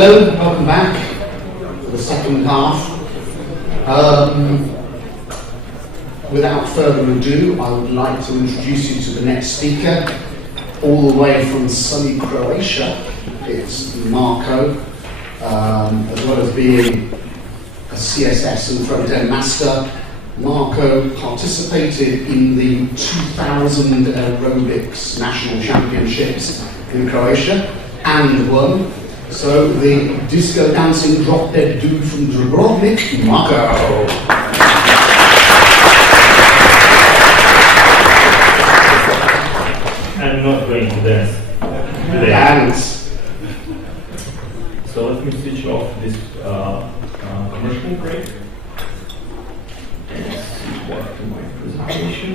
Hello, welcome back for the second half. Without further ado, I would like to introduce you to the next speaker, all the way from sunny Croatia. It's Marko, as well as being a CSS and front-end master. Marko participated in the 2000 aerobics national championships in Croatia and won. So the disco dancing drop dead dude from Dugonjić, Marko. I'm not going to dance today. Dance. So let me switch off this commercial break. Let's switch back to my presentation.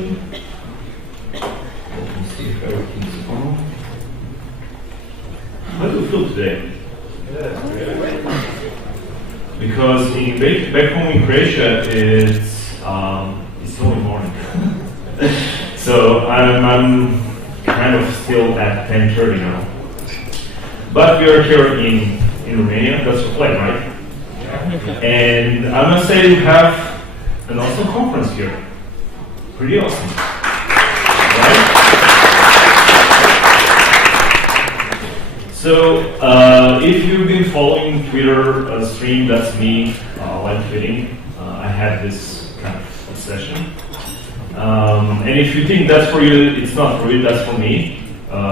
Let me see if everything's on. How do you feel today? Because back home in Croatia, it's only morning, so I'm kind of still at 10:30 now. But we are here in Romania. That's your flight, right? And I must say we have an awesome conference here. Pretty awesome, right? So, if you've been following Twitter stream, that's me live tweeting. I had this kind of obsession. And if you think that's for you, it's not for you, that's for me.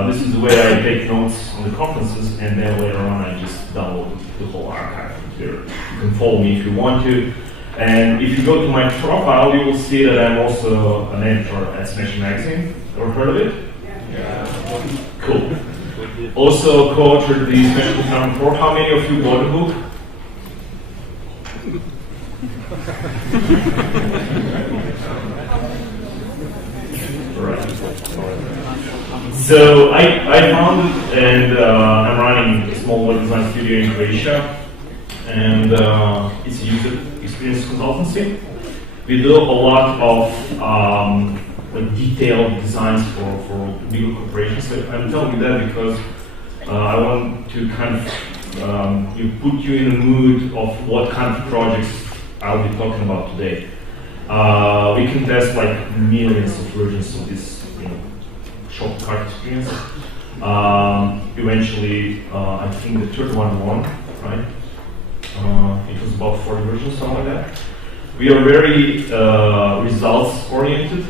This is the way I take notes on the conferences, and then later on I just download the whole archive from Twitter. You can follow me if you want to. And if you go to my profile, you will see that I'm also an editor at Smash Magazine. Ever heard of it? Yeah. Cool. Also co-authored the Special Town 4. How many of you bought the book? Right. So I founded and I'm running a small web design studio in Croatia, and it's a user experience consultancy. We do a lot of detailed designs for bigger corporations. So I'm telling you that because I want to kind of put you in a mood of what kind of projects I'll be talking about today. We can test like millions of versions of this, shortcut experience. Eventually, I think the third one won, right? It was about 40 versions, something like that. We are very results-oriented.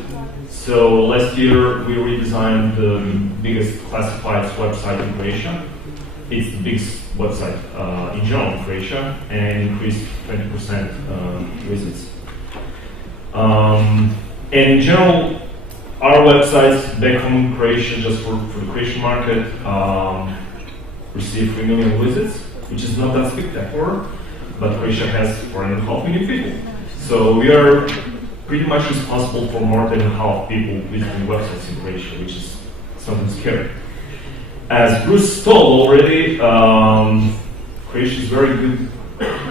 So last year we redesigned the biggest classifieds website in Croatia. It's the biggest website in general in Croatia, and increased 20% visits. And in general, our websites back home in Croatia, just for the Croatian market, receive 3 million visits, which is not that spectacular, but Croatia has 4.5 million people. So we are pretty much responsible for more than half people visiting websites in Croatia, which is something scary. As Bruce told already, Croatia is very good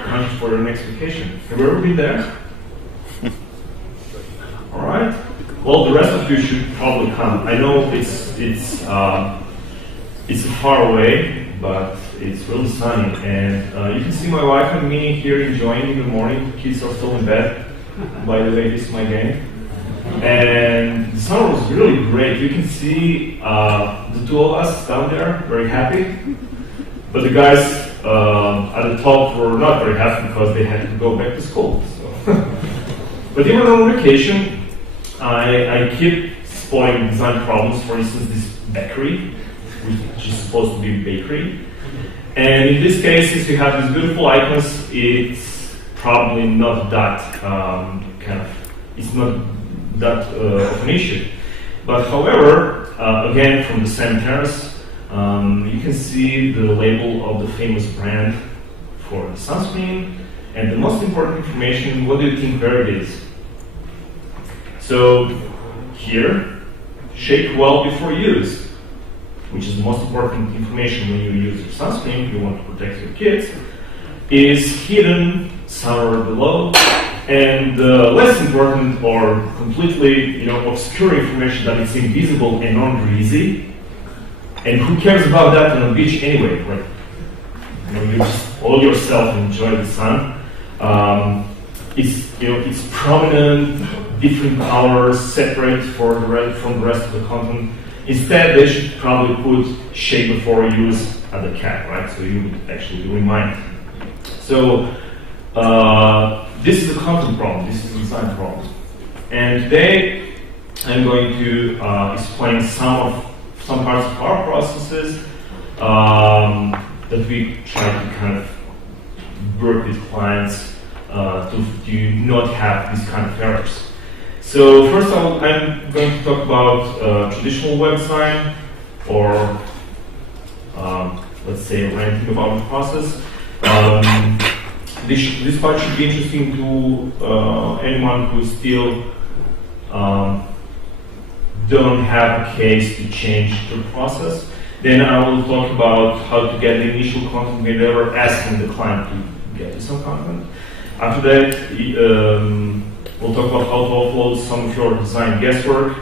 country for your next vacation. Have you ever been there? All right. Well, the rest of you should probably come. I know it's far away, but it's really sunny, and you can see my wife and me here enjoying in the morning. The kids are still in bed. By the way, this is my game. And the summer was really great. You can see the two of us down there, very happy. But the guys at the top were not very happy because they had to go back to school. So. But even on vacation, I keep spotting design problems. For instance, this bakery, which is supposed to be a bakery. And in this case, if you have these beautiful icons, it's probably not that it's not that of an issue. But however, again, from the same terrace, you can see the label of the famous brand for the sunscreen, and the most important information, what do you think where it is? So here, shake well before use, which is the most important information when you use your sunscreen, you want to protect your kids, is hidden somewhere below. And less important or completely obscure information that it's invisible and non-greasy. And who cares about that on a beach anyway, right? you just all yourself and enjoy the sun. It's prominent, different colors, separate from the rest of the content. Instead, they should probably put shape before use at the cap, right? So you would actually remind. So this is a content problem. This is a design problem. And today, I'm going to explain some parts of our processes that we try to kind of work with clients to do not have these kind of errors. So first I'm going to talk about traditional web design, or let's say ranting about the process. This part should be interesting to anyone who still don't have a case to change the process. Then I will talk about how to get the initial content without asking the client to get you some content. After that, we'll talk about how to offload some of your design guesswork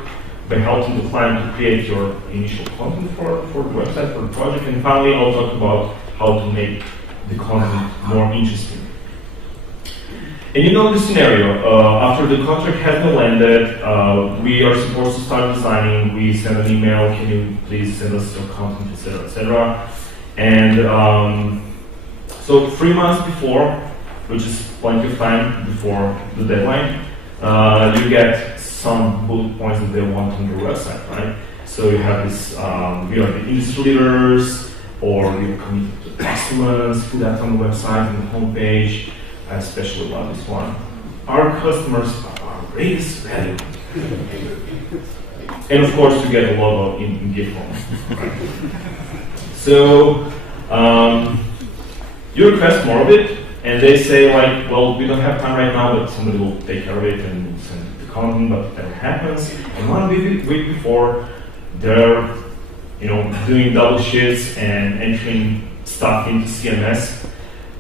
by helping the client to create your initial content for the website, for the project. And finally, I'll talk about how to make the content more interesting. And you know the scenario. After the contract has been landed, we are supposed to start designing. We send an email, can you please send us your content, etc., etc. And so 3 months before, which is plenty of time before the deadline, you get some bullet points that they want on your website, right? So you have this, we are the industry leaders, or you're committed to customers, put that on the website, on the homepage. I especially love this one. Our customers are our greatest value. And of course, you get a logo in gift form. Right? So you request more of it, and they say like, well, we don't have time right now, but somebody will take care of it and will send the content. But that happens, and 1 week before, they're doing double shifts and entering stuff into CMS.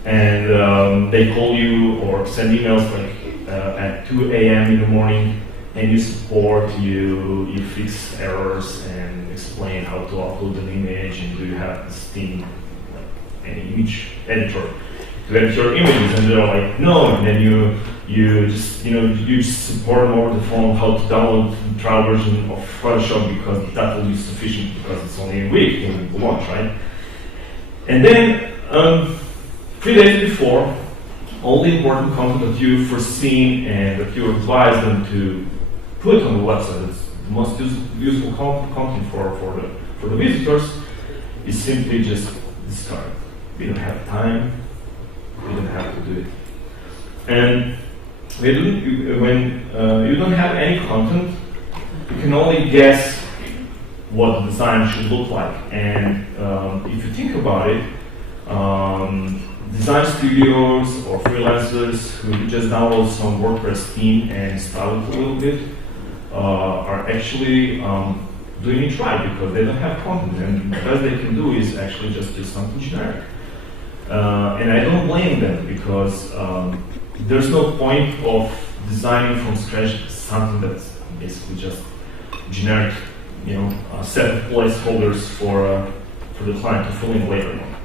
And they call you or send emails like at 2 a.m. in the morning, and you support, you fix errors and explain how to upload an image, and do you have this thing, like an image editor to edit your images, and they're like, no, and then you just support them over the phone how to download the trial version of Photoshop, because that will be sufficient because it's only a week and it will launch, right? And then 3 days before, all the important content that you've foreseen and that you advise them to put on the website, it's the most useful content for the visitors, is simply just discarded. We don't have time, we don't have to do it. And when you don't have any content, you can only guess what the design should look like. And if you think about it, design studios or freelancers who just download some WordPress theme and style it a little bit are actually doing it right, because they don't have content, and the best they can do is actually just do something generic. And I don't blame them, because there's no point of designing from scratch something that's basically just generic, a set of placeholders for the client to fill in later on.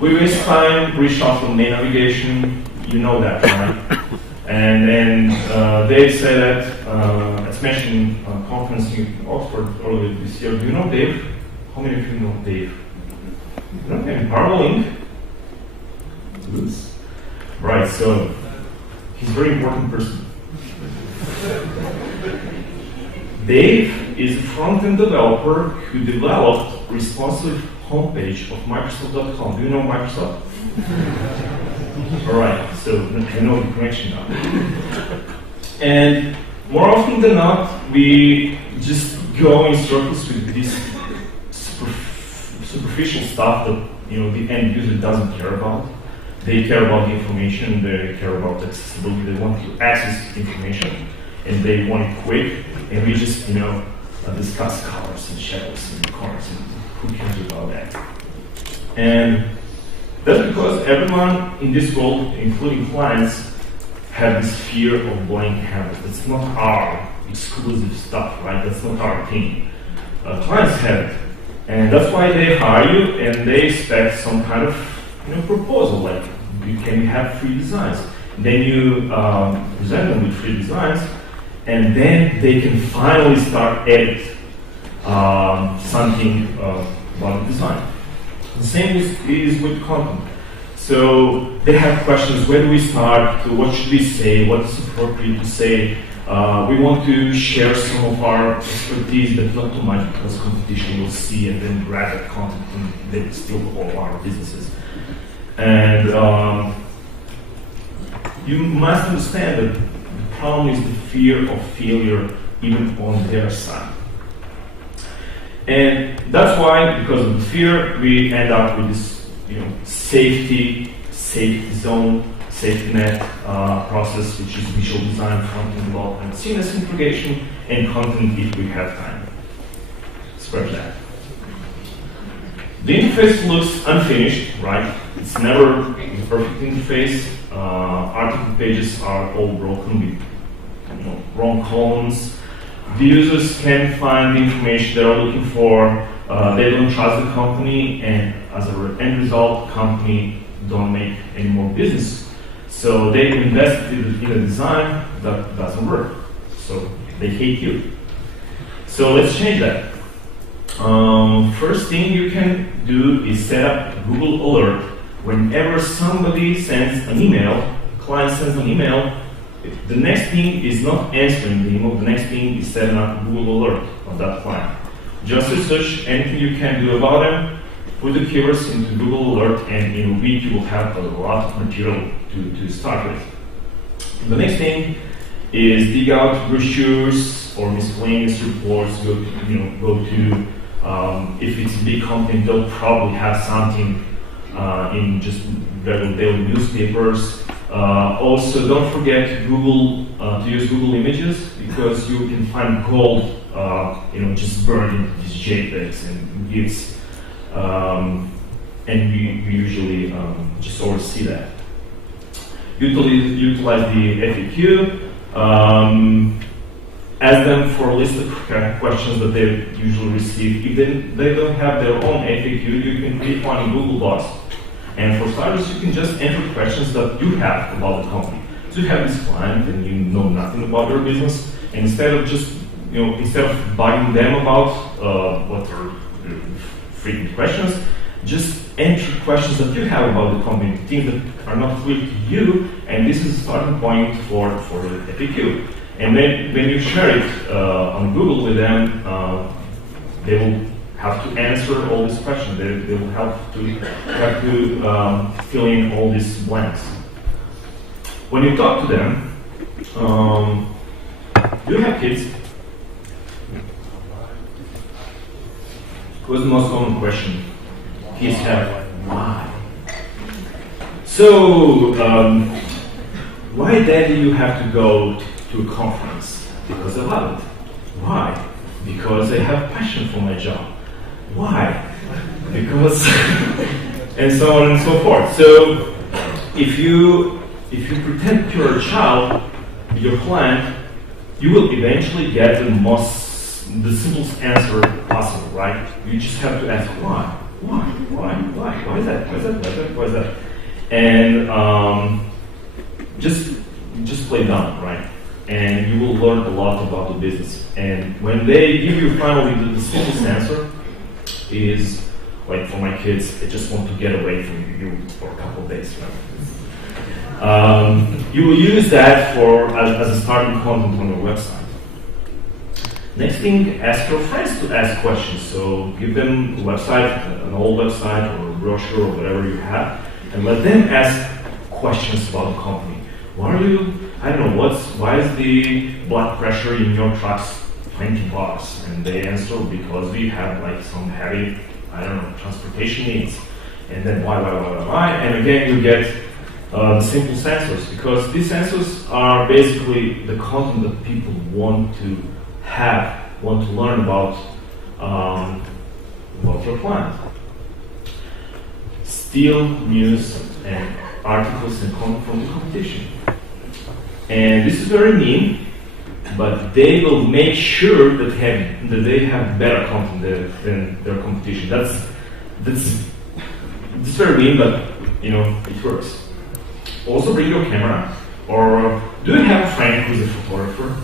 We waste time, reshuffle main navigation, you know that, right? And then Dave said that, as mentioned in a conference in Oxford earlier this year. Do you know Dave? How many of you know Dave? Okay, Paralink. Right, so he's a very important person. Dave is a front-end developer who developed responsive homepage of Microsoft.com. Do you know Microsoft? All right, so I know the connection now. And more often than not, we just go in circles with this superficial stuff that the end user doesn't care about. They care about the information, they care about accessibility, they want to access information, and they want it quick. And we just discuss colors and shadows and corners, and who cares about that? And that's because everyone in this world, including clients, have this fear of blank canvas. That's not our exclusive stuff, right? That's not our thing. Clients have it, And that's why they hire you, and they expect some kind of proposal, like can we have free designs? Then you present them with free designs, and then they can finally start edit something about the design. The same is with content. So they have questions: where do we start? What should we say? What is appropriate to say? We want to share some of our expertise, but not too much because competition will see and then grab that content and they steal all our businesses. And you must understand that the problem is the fear of failure even on their side. And that's why, because of the fear, we end up with this safety zone, safety net process, which is visual design, front-end development, seamless integration, and content if we have time. Scratch that. The interface looks unfinished, right? It's never the perfect interface. Article pages are all broken with wrong columns. The users can't find the information they're looking for. They don't trust the company, and as an end result, the company don't make any more business. So they invested in a design that doesn't work. So they hate you. So let's change that. First thing you can do is set up Google Alert. Whenever somebody sends an email, client sends an email, the next thing is not answering the email, the next thing is setting up Google Alert of that client. Just research anything you can do about them, put the keywords into Google Alert, and in a week you will have a lot of material to start with. The next thing is dig out brochures or miscellaneous reports. Go to if it's a big company, they'll probably have something in just regular daily newspapers. Also, don't forget to use Google Images, because you can find gold, just burned into these JPEGs and GIFs, and we usually just oversee that. Utilize the FAQ. Ask them for a list of questions that they usually receive. If they don't have their own FAQ, you can create one in Google Docs. And for starters, you can just enter questions that you have about the company. So you have this client and you know nothing about their business, and instead of bugging them about what are frequent questions, just enter questions that you have about the company, things that are not clear to you, and this is a starting point for the FAQ. And then when you share it on Google with them, they will have to answer all these questions. They will have to fill in all these blanks. When you talk to them, do you have kids? What's the most common question kids have? Why? So, why daddy you have to go to a conference? Because I love it. Why? Because I have passion for my job. Why? Because and so on and so forth. So if you pretend you're a child, your client, you will eventually get the simplest answer possible, right? You just have to ask why. Why is that? And just play dumb, right? And you will learn a lot about the business. And when they give you finally the simplest answer is, like for my kids, they just want to get away from you for a couple of days. Right? You will use that as a starting content on your website. Next thing, ask your friends to ask questions. So give them a website, an old website or a brochure or whatever you have, and let them ask questions about the company. Why is the blood pressure in your trucks 20 bucks? And they answer, because we have like some heavy, transportation needs. And then why? And again, you get the simple answers, because these answers are basically the content that people want to learn about your client. Steal news and articles and content from the competition. And this is very mean, but they will make sure that they have better content than their competition. That's very mean, but it works. Also, bring your camera. Or do you have a friend who's a photographer?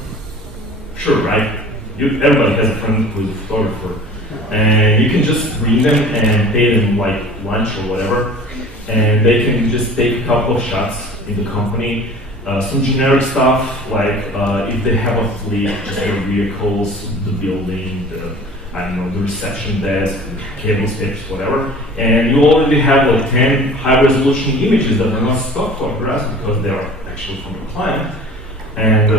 Sure, right? Everybody has a friend who's a photographer, and you can just bring them and pay them like lunch or whatever, and they can just take a couple of shots in the company. Some generic stuff like if they have a fleet, just their vehicles, the building, the reception desk, cable steps, whatever. And you already have like 10 high-resolution images that are not stock photographs because they are actually from your client, and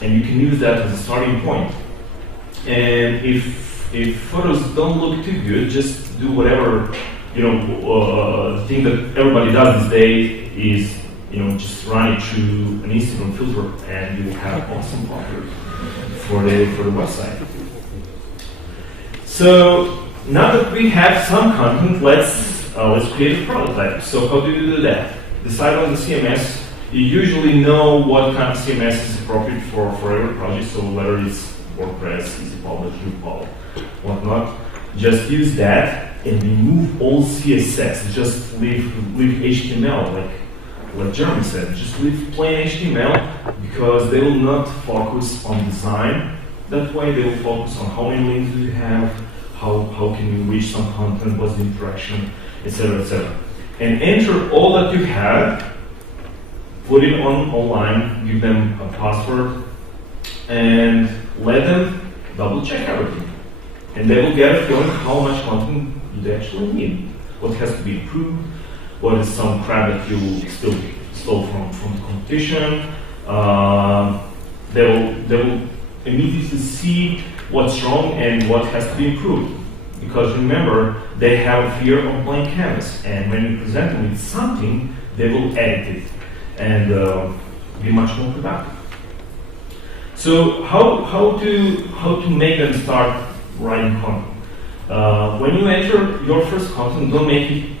you can use that as a starting point. And if photos don't look too good, just do whatever thing that everybody does these days is just run it through an Instagram filter, and you will have awesome photos for the website. So now that we have some content, let's create a prototype. So how do you do that? Decide on the CMS. You usually know what kind of CMS is appropriate for every project. So whether it's WordPress, EasyPublik, Drupal, whatnot, just use that and remove all CSS. Just leave HTML, like Jeremy said. Just leave plain HTML because they will not focus on design. That way they will focus on how many links do you have, how can you reach some content, what's the interaction, etc., etc. And enter all that you have, put it online, give them a password, and let them double check everything. And they will get a feeling how much content you actually need, what has to be improved, what is some crap that you will still steal from the competition. They will immediately see what's wrong and what has to be improved. Because remember, they have a fear of blank canvas, and when you present them with something, they will edit it and be much more productive. So how to make them start writing content? When you enter your first content, don't make it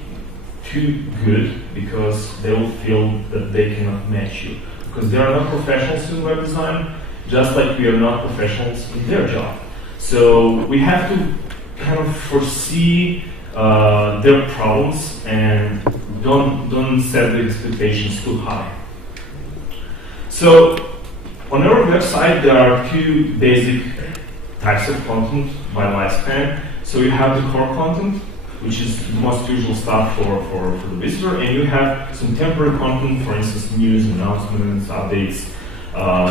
too good because they will feel that they cannot match you. Because they are not professionals in web design, just like we are not professionals in their job. So we have to kind of foresee their problems and don't set the expectations too high. So on our website there are two basic types of content by lifespan. So you have the core content, which is the most usual stuff for the visitor, and you have some temporary content, for instance, news, announcements, updates,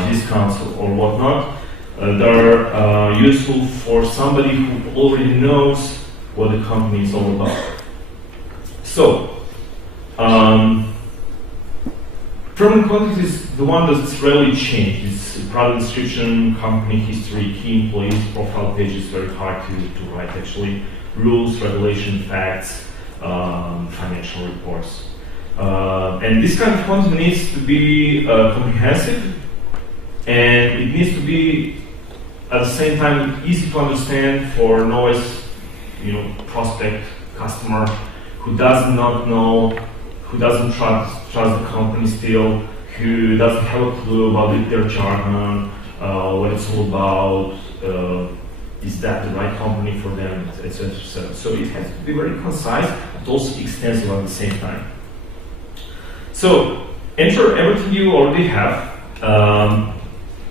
discounts, or whatnot. They're useful for somebody who already knows what the company is all about. So, permanent content is the one that's rarely changed. It's product description, company history, key employees, profile pages, very hard to write actually. Rules, regulation, facts, financial reports. And this kind of content needs to be comprehensive, and it needs to be at the same time easy to understand for novice, prospect customer who does not know, who doesn't trust the company still, who doesn't have a clue about their jargon, what it's all about. Is that the right company for them, etc., etc. So it has to be very concise, but also extensive at the same time. So enter everything you already have.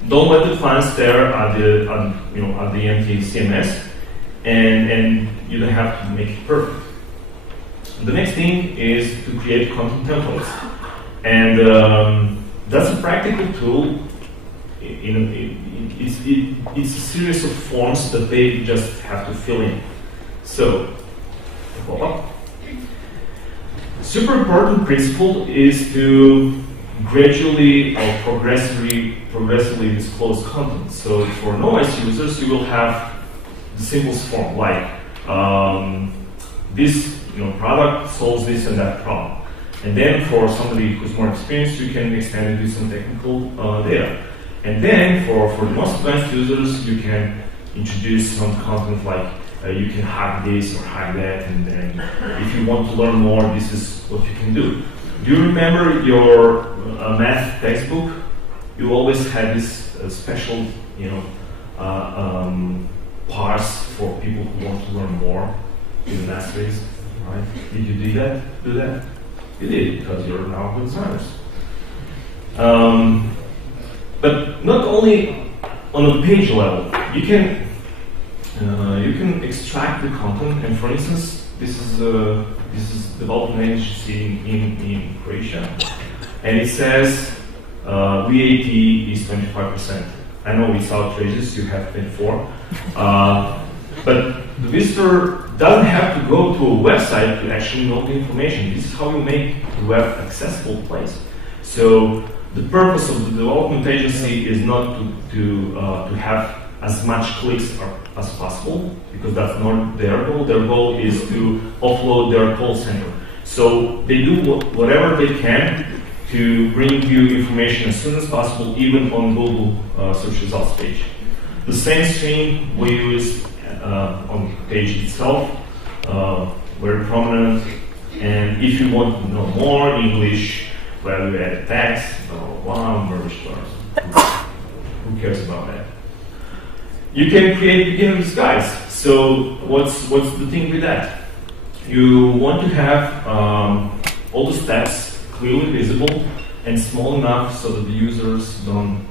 Don't let the client stare at the empty CMS, and you don't have to make it perfect. The next thing is to create content templates, and that's a practical tool. It's a series of forms that they just have to fill in. So, super important principle is to gradually or progressively disclose content. So for novice users, you will have the simplest form, like this product solves this and that problem. And then for somebody who's more experienced, you can extend it with some technical data. And then for the most advanced users, you can introduce some content like you can hack this or hack that, and if you want to learn more, this is what you can do. Do you remember your math textbook? You always had this special, parts for people who want to learn more in the masteries, right? Did you do that? You did, because you're now good designers. But not only on the page level, you can extract the content. And for instance, this is development agency in Croatia, and it says VAT is 25%. I know it's outrageous. You have 24, but the visitor doesn't have to go to a website to actually know the information. This is how you make the web accessible place. So the purpose of the development agency is not to have as much clicks as possible, because that's not their goal. Their goal is to offload their call center. So they do whatever they can to bring you information as soon as possible, even on Google search results page. The same string we use on the page itself, very prominent. And if you want to know more English, value added text, merge words, who cares about that? You can create beginner's guides. So what's the thing with that? You want to have all the steps clearly visible and small enough so that the users don't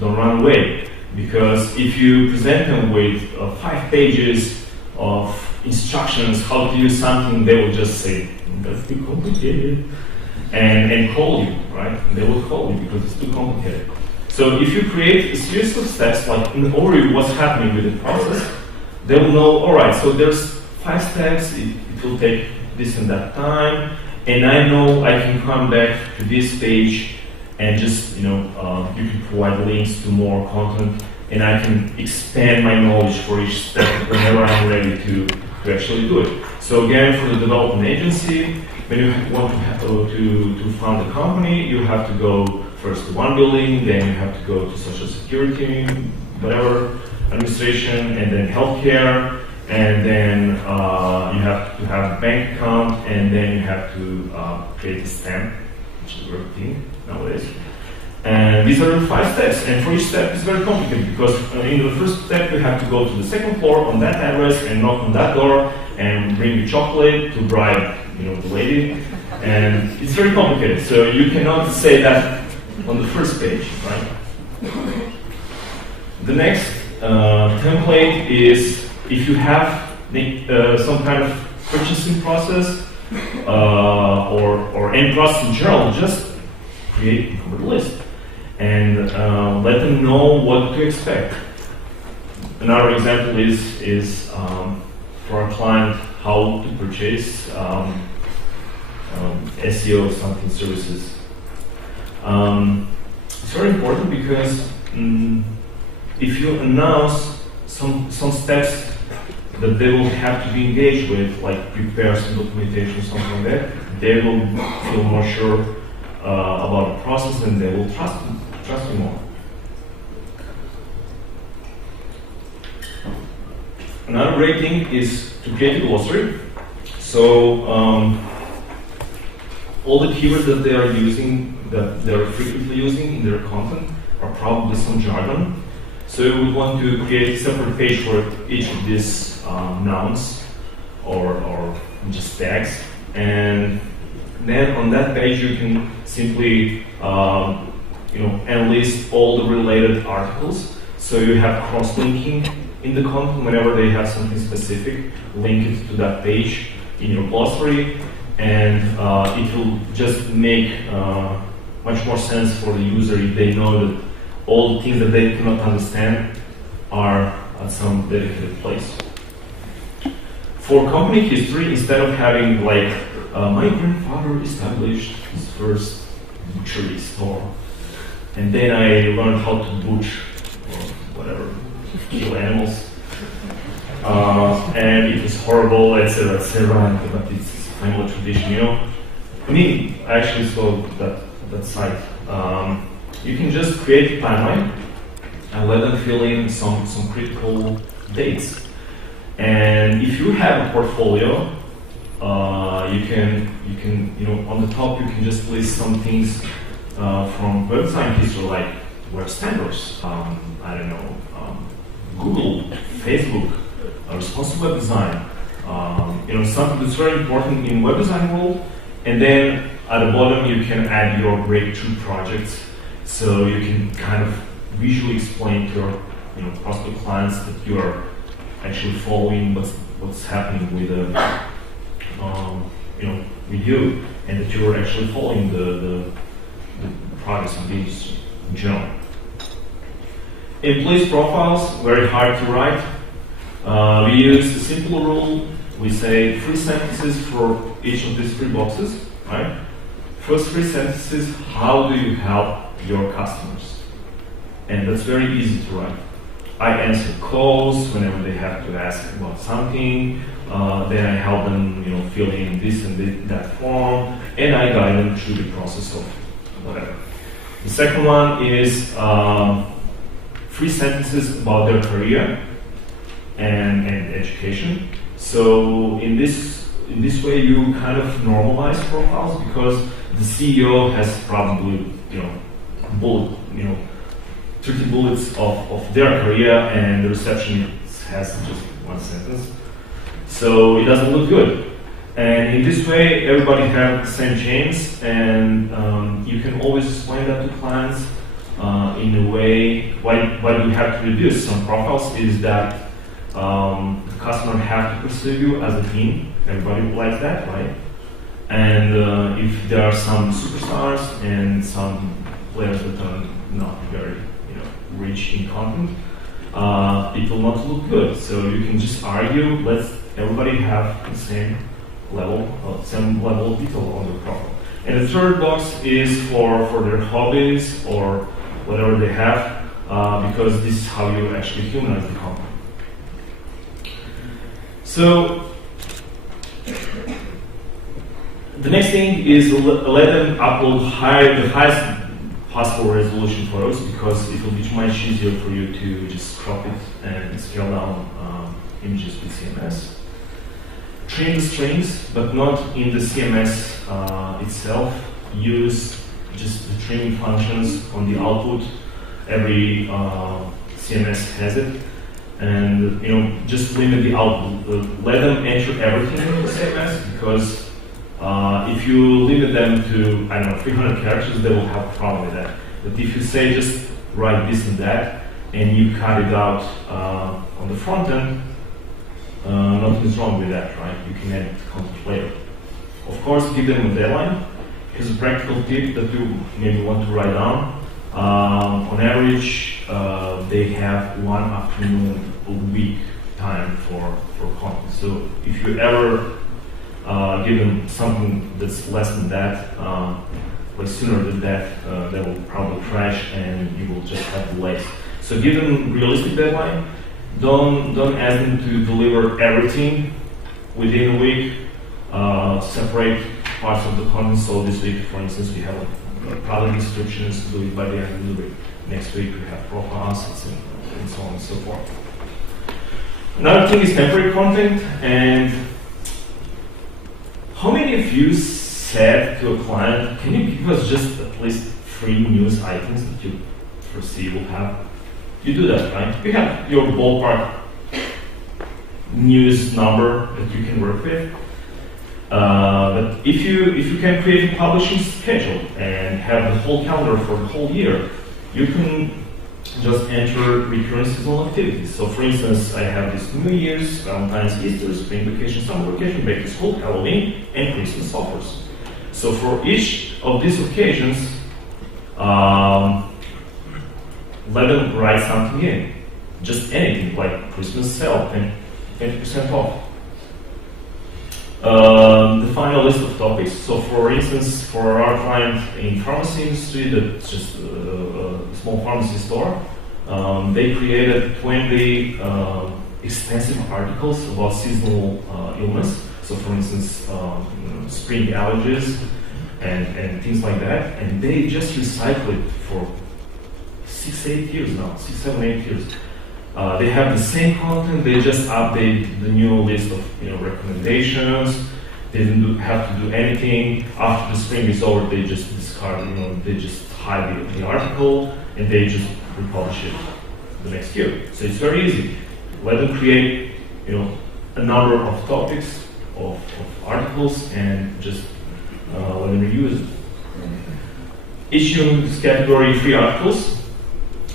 run away. Because if you present them with 5 pages of instructions how to use something, they will just say, that's too complicated, and call you, right? They will call you because it's too complicated. So if you create a series of steps, like an overview of what's happening with the process, they will know, all right, so there's 5 steps, it will take this and that time, and I know I can come back to this page and just, you can provide links to more content, and I can expand my knowledge for each step whenever I'm ready to actually do it. So again, for the development agency, when you want to found a company, you have to go first to one building, then you have to go to social security, whatever, administration, and then healthcare, and then you have to have a bank account, and then you have to create a stamp, which is a great thing nowadays. And these are the 5 steps, and for each step it's very complicated, because in the first step you have to go to the second floor on that address and knock on that door and bring you chocolate to bribe the lady, and it's very complicated. So you cannot say that on the first page, right? The next template is if you have some kind of purchasing process or any process in general, just create a list and let them know what to expect. Another example is for a client how to purchase SEO something services. It's very important because if you announce some steps that they will have to be engaged with, like prepare some documentation or something like that, they will feel more sure about the process, and they will trust you more. Another great thing is to create a glossary. So all the keywords that they are using, that they are frequently using in their content, are probably some jargon. So you would want to create a separate page for each of these nouns or just tags, and then on that page you can simply enlist all the related articles. So you have cross-linking in the content whenever they have something specific, link it to that page in your glossary, and it will just make much more sense for the user if they know that all the things that they cannot understand are at some dedicated place. For company history, instead of having like, my grandfather established his first butchery store, and then I learned how to butcher, or whatever, kill animals, and it was horrible, etc., but it's family tradition, I mean, I actually saw that site. You can just create a timeline and let them fill in some critical dates. And if you have a portfolio, you can on the top you can just list some things from web design history, like web standards. I don't know, Google, Facebook, responsive web design. Something that's very important in web design world. And then at the bottom, you can add your breakthrough projects, so you can kind of visually explain to your prospect clients that you are actually following what's happening with with you, and that you are actually following the progress of the industry in general. Employees profiles, very hard to write. We use a simple rule. We say 3 sentences for each of these 3 boxes, right? First 3 sentences, how do you help your customers? And that's very easy to write. I answer calls whenever they have to ask about something. Then I help them, fill in this and that form, and I guide them through the process of whatever. The second one is 3 sentences about their career and education. So in this way, you kind of normalize profiles, because the CEO has probably 30 bullets of their career, and the receptionist has just 1 sentence. So it doesn't look good. And in this way, everybody has the same chance, and you can always explain that to clients in a way. Why do you have to reduce some profiles is that the customer have to perceive you as a team. Everybody likes that, right? And if there are some superstars and some players that are not very rich in content, it will not look good. So you can just argue, let's everybody have the same level of detail on the profile. And the third box is for their hobbies or whatever they have, because this is how you actually humanize the company. So the next thing is let them upload the highest possible resolution photos, because it will be much easier for you to just crop it and scale down images with CMS. Trim the strings, but not in the CMS itself. Use just the trimming functions on the output. Every CMS has it. And just limit the output. Let them enter everything in the CMS, because if you limit them to 300 characters, they will have a problem with that. But if you say just write this and that, and you cut it out on the front end, nothing is wrong with that, right? You can edit content later. Of course, give them a deadline. Here's a practical tip that you maybe want to write down. On average, they have 1 afternoon a week time for content. So if you ever give them something that's less than that, sooner than that, they will probably crash and you will just have delays. So give them realistic deadline. Don't ask them to deliver everything within a week. Separate parts of the content. So this week, for instance, we have product descriptions, do it by the end of the week. Next week we have profile assets and so on and so forth. Another thing is temporary content. And how many of you said to a client, can you give us just at least 3 news items that you foresee will have? You do that, right? You have your ballpark news number that you can work with. But if you can create a publishing schedule and have the whole calendar for the whole year, you can just enter recurrent seasonal activities. So for instance, I have this New Year's, Valentine's, Easter, spring vacation, summer vacation, back to school, Halloween, and Christmas offers. So for each of these occasions, let them write something in. Just anything, like Christmas sale, 20% off. Define a list of topics. So for instance, for our client in pharmacy industry, that's just a small pharmacy store, they created 20 extensive articles about seasonal illness. So for instance, spring allergies and things like that. And they just recycle it for 6-8 years now, 6-7-8 years. They have the same content, they just update the new list of recommendations, They didn't have to do anything. After the spring is over, they just discard, they just hide the article and they just republish it the next year. So it's very easy. Let them create, a number of topics of articles and just let them reuse it. Issue this category free articles.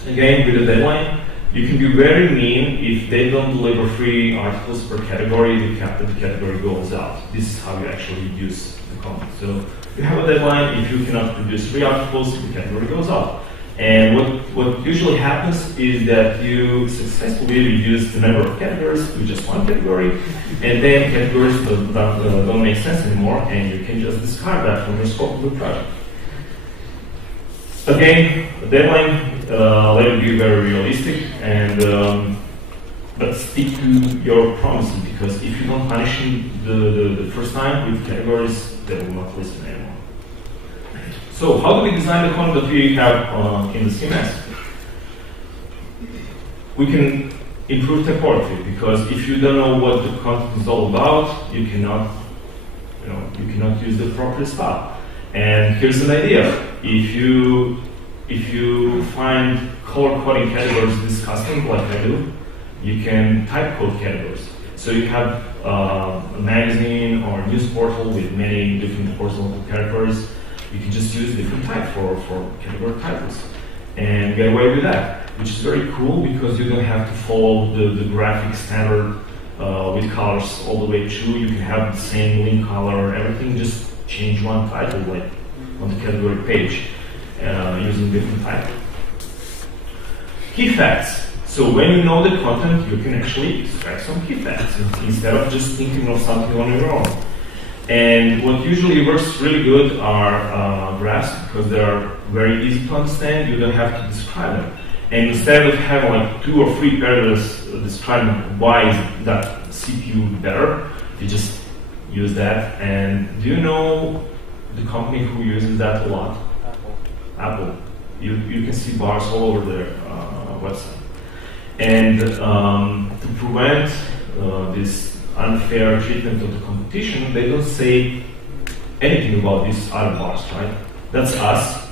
Again, with a deadline. You can be very mean if they don't deliver free articles per category, the category goes out. This is how you actually use the content. So you have a deadline. If you cannot produce free articles, the category goes out. And what usually happens is that you successfully reduce the number of categories to just one category, and then categories don't make sense anymore, and you can just discard that from your scope of the project. Again, the deadline, let it be very realistic, and but stick to your promises, because if you don't punish them the first time with categories, they will not listen anymore. So, how do we design the content that we have in the CMS? We can improve typography, because if you don't know what the content is all about, you cannot use the proper style. And here's an idea: if you find color coding categories disgusting, like I do, you can type code categories. So you have a magazine or a news portal with many different horizontal categories. You can just use different type for category titles and get away with that, which is very cool because you don't have to follow the graphic standard with colors all the way through. You can have the same link color, everything, just change one title, like on the category page, using different type. Key facts. So when you know the content, you can actually extract some key facts instead of just thinking of something on your own. And what usually works really good are graphs, because they are very easy to understand. You don't have to describe them. And instead of having like 2 or 3 paragraphs describing why is that CPU better, you just use that. And do you know the company who uses that a lot? Apple. You can see bars all over their website. And to prevent this unfair treatment of the competition, they don't say anything about these other bars, right? That's us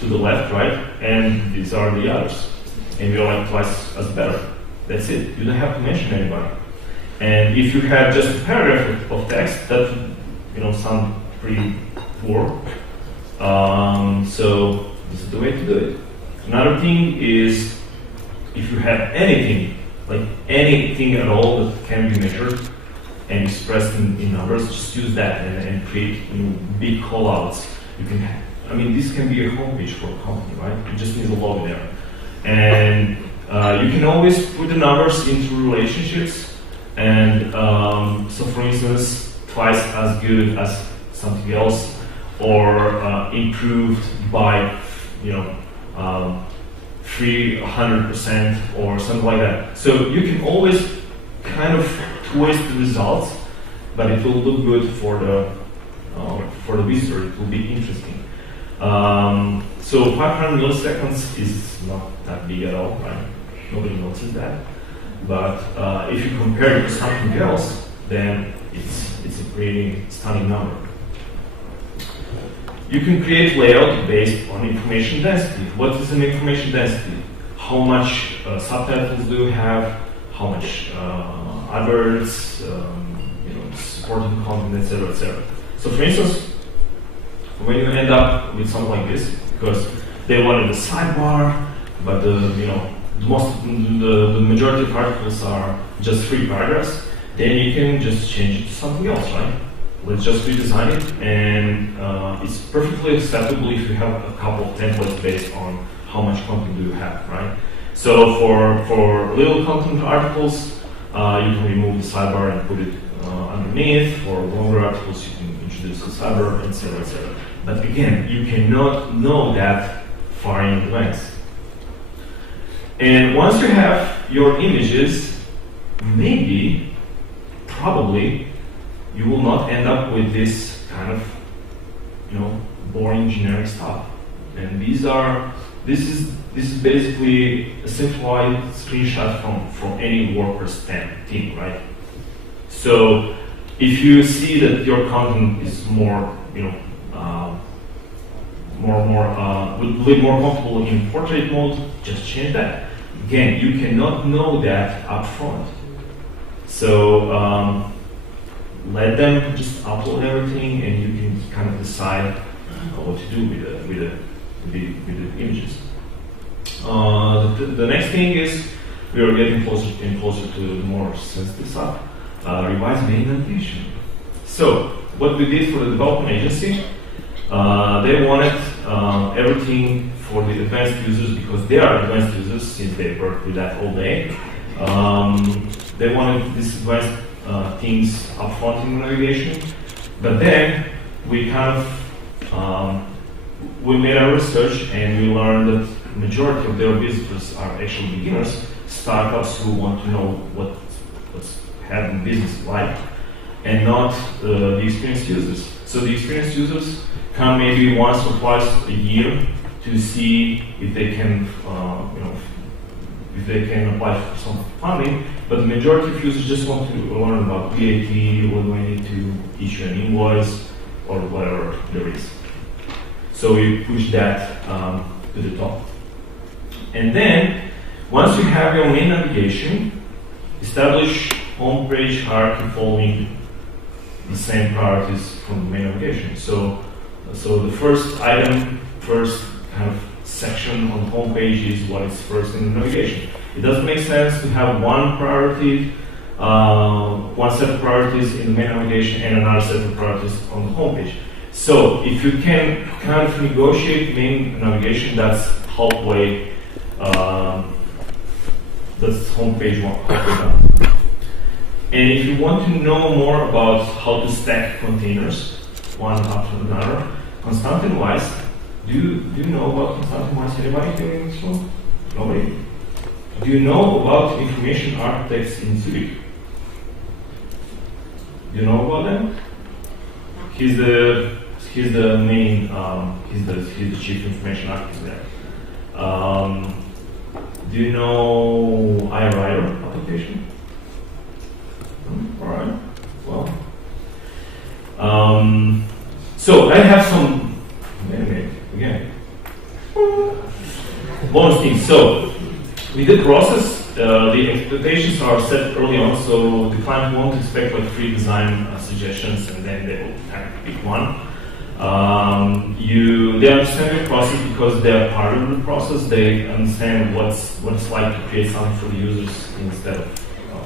to the left, right? And these are the others. And we're like twice as better. That's it. You don't have to mention anybody. And if you have just a paragraph of text, that would sound pretty poor. So this is the way to do it. Another thing is, if you have anything, like anything at all that can be measured and expressed in numbers, just use that and create big callouts. You can this can be a homepage for a company, right? It just needs a logo there. And you can always put the numbers into relationships. And so for instance, twice as good as something else, or improved by 300% or something like that. So you can always kind of twist the results, but it will look good for the visitor. It will be interesting. So 500 milliseconds is not that big at all, right? Nobody notices that. But if you compare it to something else, then it's a pretty stunning number. You can create layout based on information density. What is an information density? How much subtitles do you have? How much adverts, supporting content, etc., etc. So, for instance, when you end up with something like this, because they wanted a sidebar, but the majority of articles are just 3 paragraphs, then you can just change it to something else, right? Let's just redesign it, and it's perfectly acceptable if you have a couple of templates based on how much content do you have, right? So for little content articles, you can remove the sidebar and put it underneath. For longer articles, you can introduce the sidebar, etc., etc. But again, you cannot know that far in advance. And once you have your images, probably, you will not end up with this kind of, boring generic stuff. And this is basically a simplified screenshot from any WordPress team, right? So If you see that your content is more, more comfortable in portrait mode, just change that. Again, you cannot know that up front. So let them just upload everything, and you can kind of decide what to do with the images. The next thing is we are getting closer and closer to the more sensitive stuff. Revise main navigation. So what we did for the development agency, they wanted everything for the advanced users, because they are advanced users since they work with that all day. They wanted these advanced things up front in navigation, but then we kind of we made our research and we learned that the majority of their visitors are actually beginners, startups who want to know what's having business like, and not the experienced users. So the experienced users come maybe once or twice a year to see if they can, if they can apply for some funding. But the majority of users just want to learn about VAT, what do I need to issue an invoice, or whatever there is. So we push that to the top. And then, once you have your main navigation, establish homepage hierarchy following the same priorities from the main navigation. So the first item, first kind of section on the homepage is what is first in the navigation. It doesn't make sense to have one priority, one set of priorities in the main navigation and another set of priorities on the homepage. So if you can kind of negotiate main navigation, that's halfway. That's homepage one. And if you want to know more about how to stack containers, one after another, Konstantin-wise, do you know about Konstantin-wise? Anybody here in this room? Nobody? Do you know about information architects in Zurich? Do you know about them? He's the main, he's the chief information architect there. Do you know iWriter application? All right. Well, so I have some again bonus things. So with the process, the expectations are set early on, so the client won't expect like free design suggestions and then they will kind of pick one. They understand the process because they are part of the process. They understand what it's like to create something for the users instead of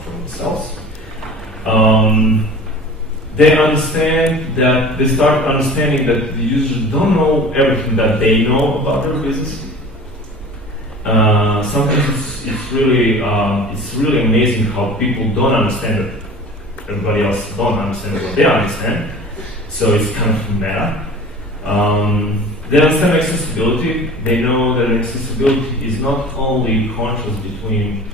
for themselves. They start understanding that the users don't know everything that they know about their business. Sometimes it's really amazing how people don't understand that everybody else don't understand what they understand. So it's kind of meta. They understand accessibility. They know that accessibility is not only contrast between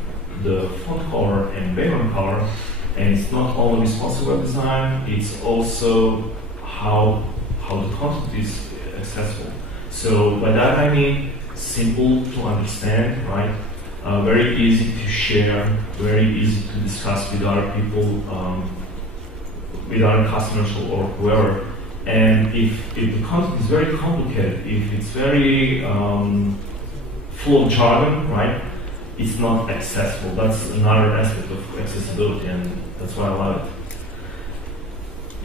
the font color and background color, and it's not only responsive web design, it's also how the content is accessible. So by that I mean simple to understand, right? Very easy to share, very easy to discuss with other people, with other customers or whoever. And if the content is very complicated, if it's very full of jargon, right? It's not accessible. That's another aspect of accessibility, and that's why I love it.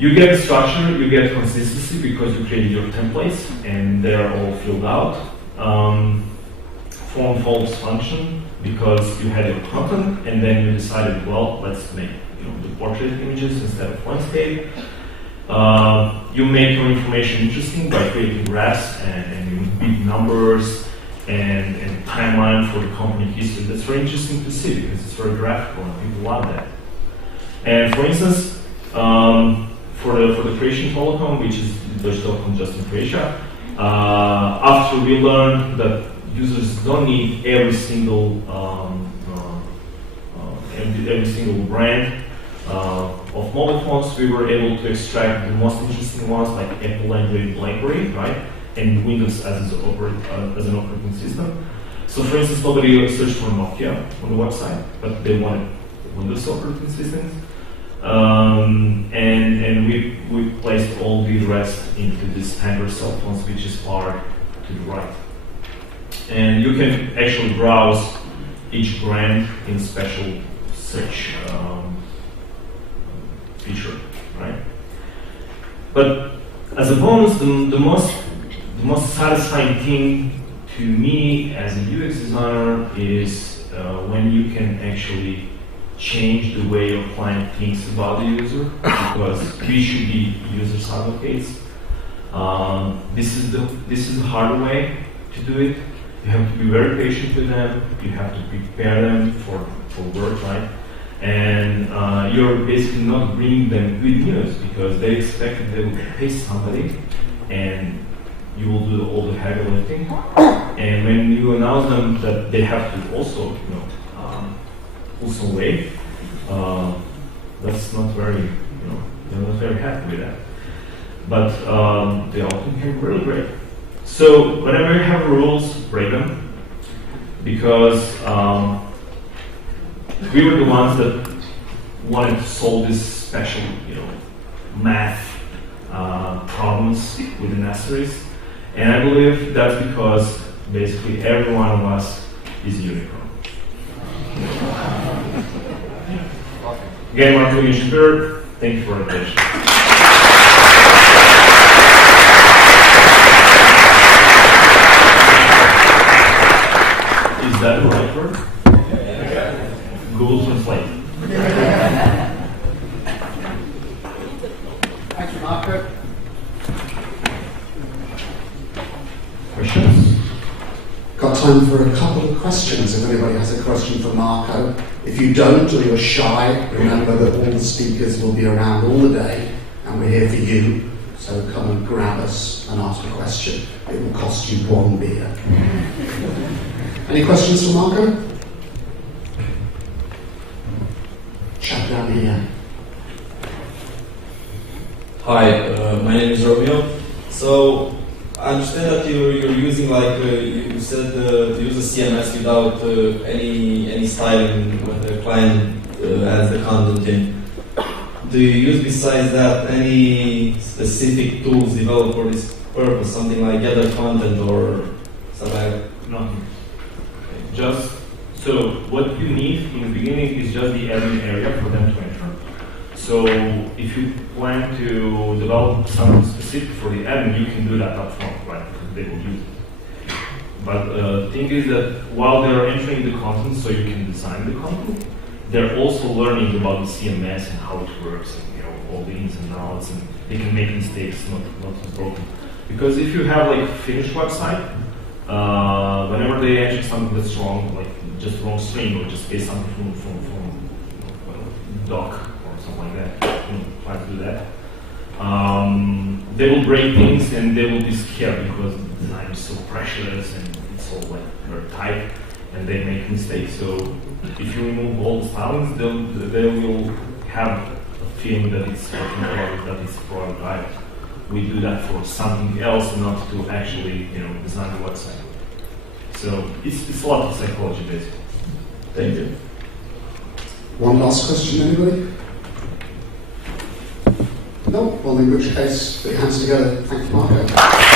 You get structure, you get consistency because you created your templates and they're all filled out. Form follows function because you had your content and then you decided, well, let's make the portrait images instead of landscape. You make your information interesting by creating graphs and big numbers and timeline for the company history. That's very interesting to see because it's very graphical and people love that. And for instance, for the Croatian Telecom, which is Deutsche Telekom just in Croatia, after we learned that users don't need every single brand of mobile phones, we were able to extract the most interesting ones like Apple Android BlackBerry, right, and Windows as an operating system. So for instance, nobody searched for Nokia on the website, but they wanted Windows operating systems. And we placed all the rest into this standard cell phones, which is far to the right. And you can actually browse each brand in special search feature, right? But as a bonus, the most satisfying thing to me as a UX designer is when you can actually change the way your client thinks about the user, because we should be user advocates. This is the hard way to do it. You have to be very patient with them. You have to prepare them for work, right? And you're basically not bringing them good news, because they expect that they will pay somebody and you will do all the heavy lifting. And when you announce them that they have to also, pull some weight, that's not very, they're not very happy with that. But they often can be really great. So whenever you have rules, break them, because we were the ones that wanted to solve this special, math problems with the necessaries, and I believe that's because basically every one of us is a unicorn. Again, Marko, thank you for the attention. Is that the right word? Yeah. Google Translate. Thank you, Marko. Questions? Got time for a couple of questions if anybody has a question for Marko. If you don't or you're shy, remember that all the speakers will be around all the day and we're here for you. So come and grab us and ask a question. It will cost you one beer. Any questions for Marko? Chat down here. Hi, my name is Romeo. So I understand that you're using, like you said, to use a CMS without any styling when the client adds the content in. Do you use, besides that, any specific tools developed for this purpose, something like gather content or something like that? Nothing. Just, so what you need in the beginning is just the admin area for them to enter. So if you plan to develop something specific for the admin, you can do that up front, right? Because they will use it. But the thing is that while they're entering the content, so you can design the content, they're also learning about the CMS and how it works, and all the ins and outs, and they can make mistakes, not broken. Because if you have like a finished website, whenever they enter something that's wrong, like just wrong string or just paste something from doc or something like that, try to do that, they will break things and they will be scared because the design is so precious and it's all like very tight and they make mistakes. So if you remove all the stylings, they will have a feeling that it's working product, that it's product right. We do that for something else, not to actually, design the website. So it's a lot of psychology, basically. Thank you. One last question, anybody? No? Well, in which case, put your hands together. Thank you, Marko.